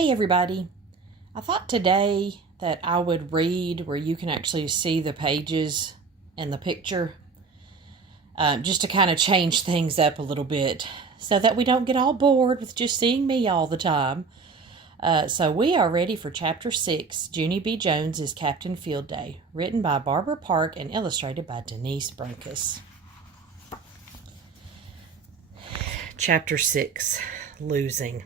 Hey everybody, I thought today that I would read where you can actually see the pages and the picture, just to kind of change things up a little bit so that we don't get all bored with just seeing me all the time. So we are ready for Chapter 6, Junie B. Jones is Captain Field Day, written by Barbara Park and illustrated by Denise Brinkus. Chapter 6, Losing.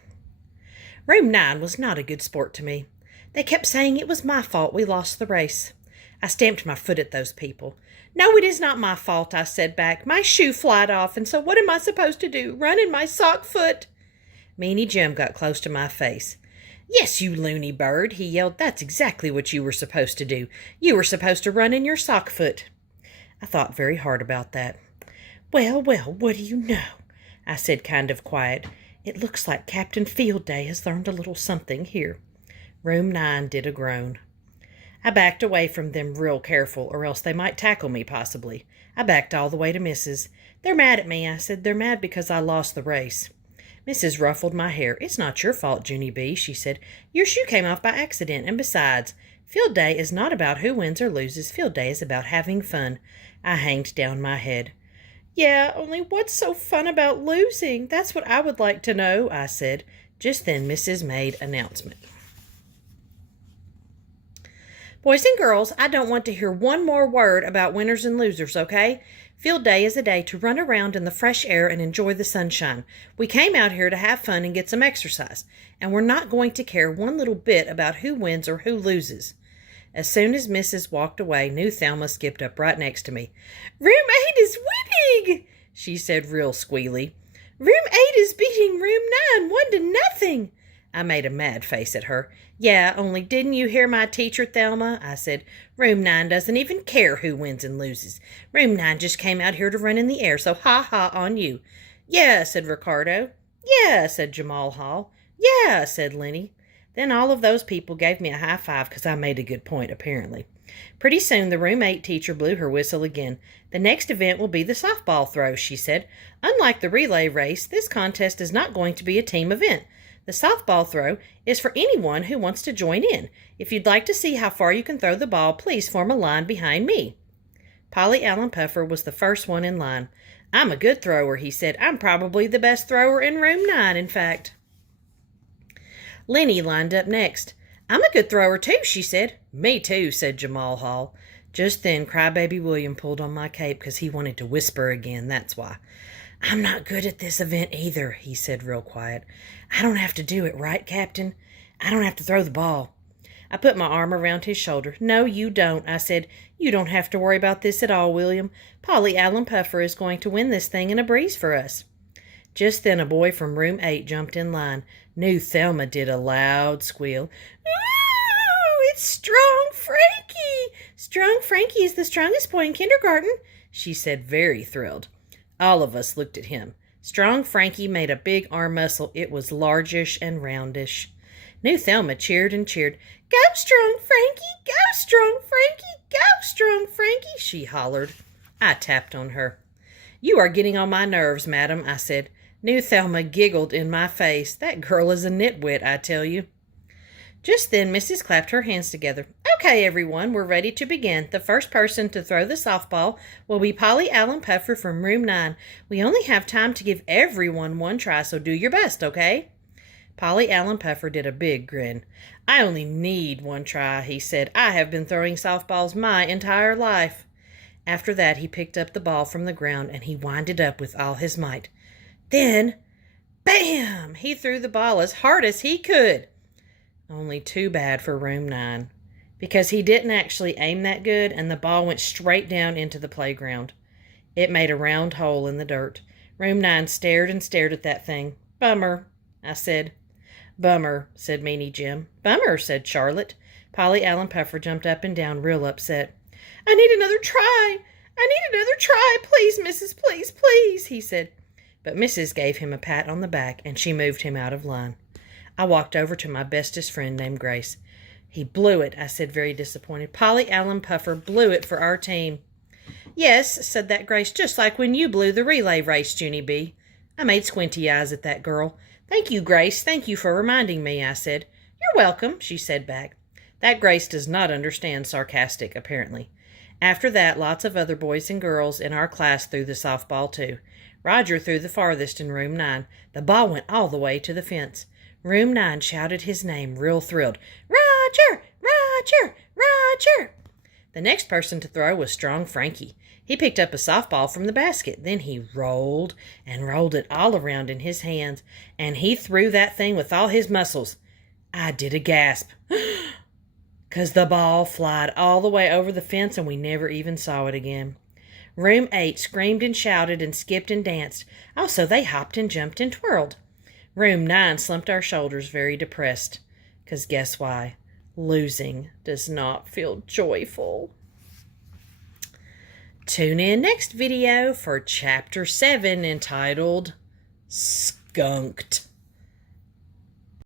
Room 9 was not a good sport to me. They kept saying it was my fault we lost the race. I stamped my foot at those people. No, it is not my fault, I said back. My shoe flied off, and so what am I supposed to do? Run in my sock foot? Meanie Jim got close to my face. Yes, you loony bird, he yelled. That's exactly what you were supposed to do. You were supposed to run in your sock foot. I thought very hard about that. Well, what do you know? I said kind of quiet. It looks like Captain Field Day has learned a little something here. Room 9 did a groan. I backed away from them real careful, or else they might tackle me possibly. I backed all the way to Mrs. They're mad at me, I said. They're mad because I lost the race. Mrs. ruffled my hair. It's not your fault, Junie B., she said. Your shoe came off by accident, and besides, Field Day is not about who wins or loses. Field Day is about having fun. I hanged down my head. Yeah, only what's so fun about losing? That's what I would like to know, I said. Just then Mrs. made announcement. Boys and girls, I don't want to hear one more word about winners and losers, okay? Field Day is a day to run around in the fresh air and enjoy the sunshine. We came out here to have fun and get some exercise, and we're not going to care one little bit about who wins or who loses. As soon as Mrs. walked away, new Thelma skipped up right next to me. Room 8 is winning, she said real squealy. Room 8 is beating Room 9 1-0. I made a mad face at her. Yeah, only didn't you hear my teacher, Thelma? I said. Room 9 doesn't even care who wins and loses. Room 9 just came out here to run in the air, so ha-ha on you. Yeah, said Ricardo. Yeah, said Jamal Hall. Yeah, said Lenny. Then all of those people gave me a high five because I made a good point, apparently. Pretty soon the Room 8 teacher blew her whistle again. The next event will be the softball throw, she said. Unlike the relay race, this contest is not going to be a team event. The softball throw is for anyone who wants to join in. If you'd like to see how far you can throw the ball, please form a line behind me. Polly Allen Puffer was the first one in line. I'm a good thrower, he said. I'm probably the best thrower in Room 9, in fact. Lenny lined up next. I'm a good thrower too, she said. Me too, said Jamal Hall. Just then, Crybaby William pulled on my cape because he wanted to whisper again, that's why. I'm not good at this event either, he said real quiet. I don't have to do it, right, Captain? I don't have to throw the ball. I put my arm around his shoulder. No, you don't, I said. You don't have to worry about this at all, William. Polly Allen Puffer is going to win this thing in a breeze for us. Just then a boy from Room 8 jumped in line. New Thelma did a loud squeal. Ooh, it's Strong Frankie! Strong Frankie is the strongest boy in kindergarten, she said, very thrilled. All of us looked at him. Strong Frankie made a big arm muscle. It was largish and roundish. New Thelma cheered and cheered. Go, Strong Frankie! Go, Strong Frankie! Go, Strong Frankie! She hollered. I tapped on her. You are getting on my nerves, madam, I said. New Thelma giggled in my face. That girl is a nitwit, I tell you. Just then, Mrs. clapped her hands together. Okay, everyone, we're ready to begin. The first person to throw the softball will be Polly Allen Puffer from Room 9. We only have time to give everyone one try, so do your best, okay? Polly Allen Puffer did a big grin. I only need one try, he said. I have been throwing softballs my entire life. After that, he picked up the ball from the ground and he winded up with all his might. Then, bam! He threw the ball as hard as he could. Only too bad for Room 9, because he didn't actually aim that good and the ball went straight down into the playground. It made a round hole in the dirt. Room 9 stared and stared at that thing. Bummer, I said. Bummer, said Meanie Jim. Bummer, said Charlotte. Polly Allen Puffer jumped up and down real upset. I need another try. I need another try. Please, Mrs., please, please, he said. But Mrs. gave him a pat on the back and she moved him out of line. I walked over to my bestest friend named Grace. He blew it, I said, very disappointed. Polly Allen Puffer blew it for our team. Yes, said that Grace, just like when you blew the relay race, Junie B. I made squinty eyes at that girl. Thank you, Grace. Thank you for reminding me, I said. "You're welcome," she said back. That Grace does not understand sarcastic, apparently. After that, lots of other boys and girls in our class threw the softball, too. Roger threw the farthest in room 9. The ball went all the way to the fence. Room 9 shouted his name, real thrilled. "Roger! Roger! Roger!" The next person to throw was strong Frankie. He picked up a softball from the basket. Then he rolled and rolled it all around in his hands, and he threw that thing with all his muscles. I did a gasp, 'cause the ball flied all the way over the fence and we never even saw it again. Room 8 screamed and shouted and skipped and danced. Also, they hopped and jumped and twirled. Room 9 slumped our shoulders, very depressed. 'Cause guess why? Losing does not feel joyful. Tune in next video for Chapter 7 entitled Skunked.